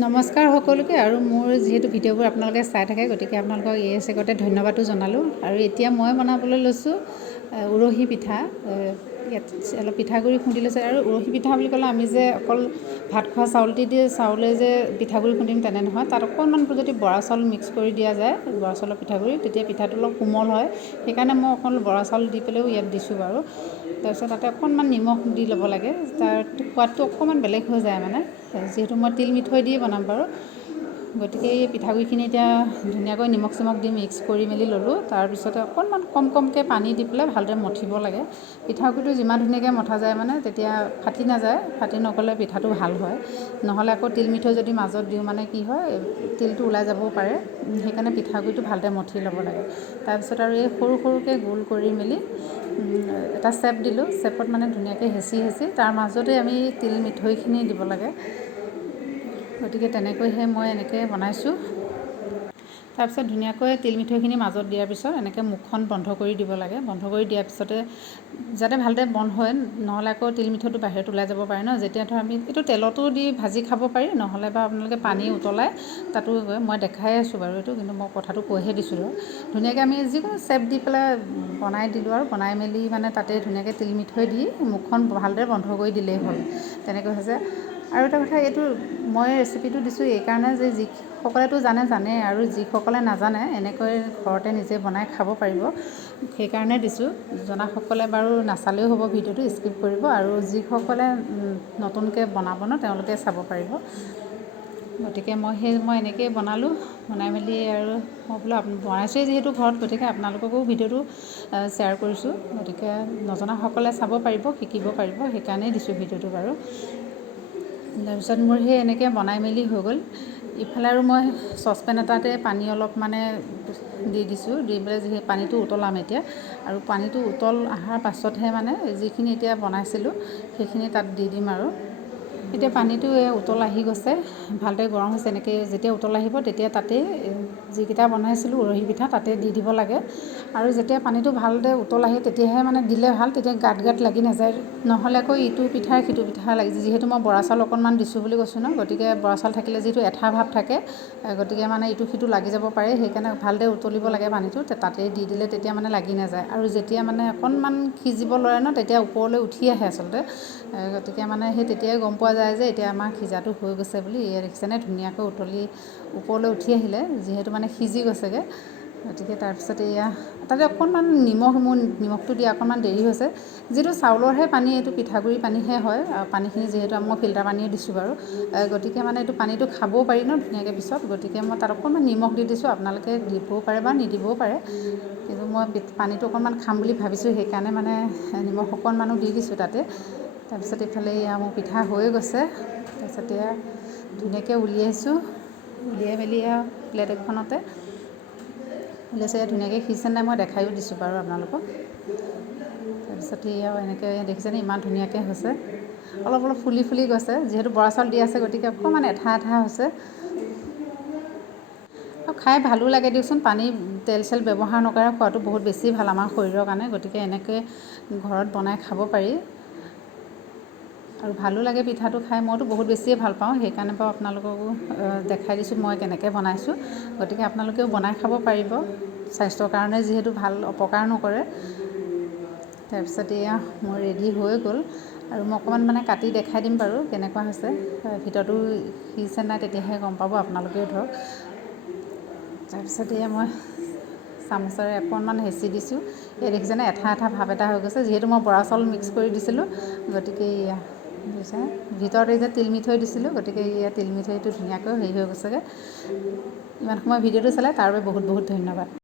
নমস্কাৰ সকলোকে। আৰু মোৰ যিহেতু ভিডিঅ'বোৰ আপোনালোকে চাই থাকে, গতিকে আপোনালোকক এই চেগতে ধন্যবাদো জনালোঁ। আৰু এতিয়া মই বনাবলৈ লৈছোঁ উৰহি পিঠা। ইয়াত অলপ পিঠাগুড়ি খুন্দি লৈছে। আৰু উৰহি পিঠা বুলি ক'লে আমি যে অকল ভাত খোৱা চাউলে যে পিঠাগুড়ি খুন্দিম তেনে নহয়। তাত অকণমান যদি বৰা চাউল মিক্স কৰি দিয়া যায়, বৰা চাউলৰ পিঠাগুড়ি, তেতিয়া পিঠাটো অলপ কোমল হয়। সেইকাৰণে মই অকল বৰা চাউল দি পেলাইও ইয়াত দিছোঁ বাৰু। তাৰপিছত তাতে অকণমান নিমখ দি ল'ব লাগে, তাৰ সোৱাদটো অকণমান বেলেগ হৈ যায় মানে। যিহেতু মই তিল মিঠৈ দি বনাম বাৰু, গতিকে এই পিঠাগুড়িখিনি এতিয়া ধুনীয়াকৈ নিমখ চিমখ দি মিক্স কৰি মেলি ল'লোঁ। তাৰপিছতে অকণমান কমকৈ পানী দি পেলাই ভালদৰে মঠিব লাগে। পিঠাগুড়িটো যিমান ধুনীয়াকৈ মঠা যায় মানে তেতিয়া ফাটি নাযায়। ফাটি নগ'লে পিঠাটো ভাল হয়। নহ'লে আকৌ তিল মিঠৈ যদি মাজত দিওঁ মানে কি হয়, তিলটো ওলাই যাবও পাৰে। সেইকাৰণে পিঠাগুড়িটো ভালদৰে মঠি ল'ব লাগে। তাৰপিছত আৰু এই সৰু সৰুকৈ গোল কৰি মেলি এটা চেপ দিলোঁ। চেপত মানে ধুনীয়াকৈ হেঁচি তাৰ মাজতে আমি তিল মিঠৈখিনি দিব লাগে। গতিকে তেনেকৈহে মই এনেকৈ বনাইছোঁ। তাৰপিছত ধুনীয়াকৈ তিল মিঠৈখিনি মাজত দিয়াৰ পিছত এনেকৈ মুখখন বন্ধ কৰি দিব লাগে। বন্ধ কৰি দিয়াৰ পিছতে যাতে ভালদৰে বন্ধ হয়, নহ'লে আকৌ তিল মিঠৈটো বাহিৰত ওলাই যাব পাৰে ন। যেতিয়া ধৰ আমি এইটো তেলতো দি ভাজি খাব পাৰি, নহ'লে বা আপোনালোকে পানী উতলাই তাতো, মই দেখাই আছোঁ বাৰু এইটো, কিন্তু মই কথাটো কৈহে দিছোঁ আৰু। ধুনীয়াকৈ আমি যিকোনো চেপ দি পেলাই বনাই দিলোঁ আৰু বনাই মেলি মানে তাতে ধুনীয়াকৈ তিল মিঠৈ দি মুখখন ভালদৰে বন্ধ কৰি দিলেই হ'ল। তেনেকৈ হৈছে। আৰু এটা কথা, এইটো মই ৰেচিপিটো দিছোঁ এইকাৰণে যে যিসকলেতো জানে, আৰু যিসকলে নাজানে এনেকৈ ঘৰতে নিজে বনাই খাব পাৰিব, সেইকাৰণে দিছোঁ। জনাসকলে বাৰু নাচালেও হ'ব, ভিডিঅ'টো স্কিপ কৰিব। আৰু যিসকলে নতুনকৈ বনাব ন, তেওঁলোকে চাব পাৰিব। গতিকে মই এনেকৈয়ে বনালোঁ। বনাই মেলি আৰু মই বোলো বনাইছোঁৱেই যিহেতু ঘৰত, গতিকে আপোনালোককো ভিডিঅ'টো শ্বেয়াৰ কৰিছোঁ। গতিকে নজনাসকলে চাব পাৰিব, শিকিব পাৰিব, সেইকাৰণেই দিছোঁ ভিডিঅ'টো বাৰু। তাৰপিছত মোৰ সেই এনেকৈ বনাই মেলি হৈ গ'ল। ইফালে আৰু মই চচপেন এটাতে পানী অলপ মানে দি দিছোঁ। দি পেলাই সেই পানীটো উতলাম এতিয়া। আৰু পানীটো উতল অহাৰ পাছতহে মানে যিখিনি এতিয়া বনাইছিলোঁ সেইখিনি তাত দি দিম আৰু। এতিয়া পানীটো উতল আহি গৈছে, ভালদৰে গৰম হৈছে। এনেকৈ যেতিয়া উতল আহিব তেতিয়া তাতেই যিকেইটা বনাইছিলোঁ উৰহি পিঠা তাতে দি দিব লাগে। আৰু যেতিয়া পানীটো ভালদৰে উতল আহে তেতিয়াহে মানে দিলে ভাল, তেতিয়া গাত লাগি নাযায়। নহ'লে আকৌ ইটো পিঠা সিটো পিঠা লাগি যায়। যিহেতু মই বৰা চাউল অকণমান দিছোঁ বুলি কৈছোঁ ন, গতিকে বৰা চাউল থাকিলে যিহেতু এঠা ভাৱ থাকে, গতিকে মানে ইটো সিটো লাগি যাব পাৰে। সেইকাৰণে ভালদৰে উতলিব লাগে পানীটো, তাতেই দি দিলে তেতিয়া মানে লাগি নাযায়। আৰু যেতিয়া মানে অকণমান সিজিব লয় ন, তেতিয়া ওপৰলৈ উঠি আহে আচলতে। গতিকে মানে সেই তেতিয়াই গম পোৱা যায় যে এতিয়া আমাৰ সিজাটো হৈ গৈছে বুলি। দেখিছেনে ধুনীয়াকৈ উতলি ওপৰলৈ উঠি আহিলে, যিহেতু মানে সিজি গৈছেগৈ। গতিকে তাৰপিছত এয়া তাতে অকণমান নিমখটো দিয়া অকণমান দেৰি হৈছে। যিহেতু চাউলৰহে পানী, এইটো পিঠাগুড়ি পানীহে হয়। আৰু পানীখিনি যিহেতু মই ফিল্টাৰ পানীয়ে দিছোঁ বাৰু, গতিকে মানে এইটো পানীটো খাবও পাৰি ন ধুনীয়াকৈ পিছত। গতিকে মই তাত অকণমান নিমখ দি দিছোঁ। আপোনালোকে দিবও পাৰে বা নিদিবও পাৰে, কিন্তু মই পানীটো অকণমান খাম বুলি ভাবিছোঁ, সেইকাৰণে মানে নিমখ অকণমানো দি দিছোঁ তাতে। তাৰপিছত এইফালে এয়া মোৰ পিঠা হৈয়ে গৈছে। তাৰপিছত এয়া ধুনীয়াকৈ উলিয়াইছোঁ। উলিয়াই মেলি আৰু প্লেট এখনতে উলিয়াইছোঁ। ধুনীয়াকৈ সিজিছে নাই মই দেখায়ো দিছোঁ বাৰু আপোনালোকক। তাৰপিছত আৰু এনেকৈ দেখিছেনে ইমান ধুনীয়াকৈ হৈছে। অলপ ফুলি গৈছে, যিহেতু বৰা চাউল দি আছে, গতিকে অকণমান এঠা হৈছে। আৰু খাই ভালো লাগে দিয়কচোন। তেল চেল ব্যৱহাৰ নকৰা খোৱাটো বহুত বেছি ভাল আমাৰ শৰীৰৰ কাৰণে। গতিকে এনেকৈ ঘৰত বনাই খাব পাৰি। আৰু ভালো লাগে পিঠাটো খাই, মইতো বহুত বেছিয়ে ভাল পাওঁ। সেইকাৰণে বাৰু আপোনালোককো দেখাই দিছোঁ মই কেনেকৈ বনাইছোঁ। গতিকে আপোনালোকেও বনাই খাব পাৰিব, স্বাস্থ্যৰ কাৰণে যিহেতু ভাল, অপকাৰ নকৰে। তাৰপিছত এয়া মোৰ ৰেডি হৈ গ'ল। আৰু মই অকণমান মানে কাটি দেখাই দিম বাৰু কেনেকুৱা হৈছে। ভিতৰটো সিজিছে নাই তেতিয়াহে গম পাব আপোনালোকেও ধৰক। তাৰপিছত এয়া মই চামুচেৰে অকণমান হেঁচি দিছোঁ। এই দেখিছেনে এঠা ভাৱ এটা হৈ গৈছে, যিহেতু মই বৰা চাউল মিক্স কৰি দিছিলোঁ। গতিকে এয়া বুজিছেনে, ভিতৰত এই যে তিল মিঠৈ দিছিলোঁ, গতিকে এয়া তিল মিঠৈটো ধুনীয়াকৈ হেৰি হৈ গৈছেগৈ। ইমান সময় ভিডিঅ'টো চালে তাৰ বাবে বহুত বহুত ধন্যবাদ।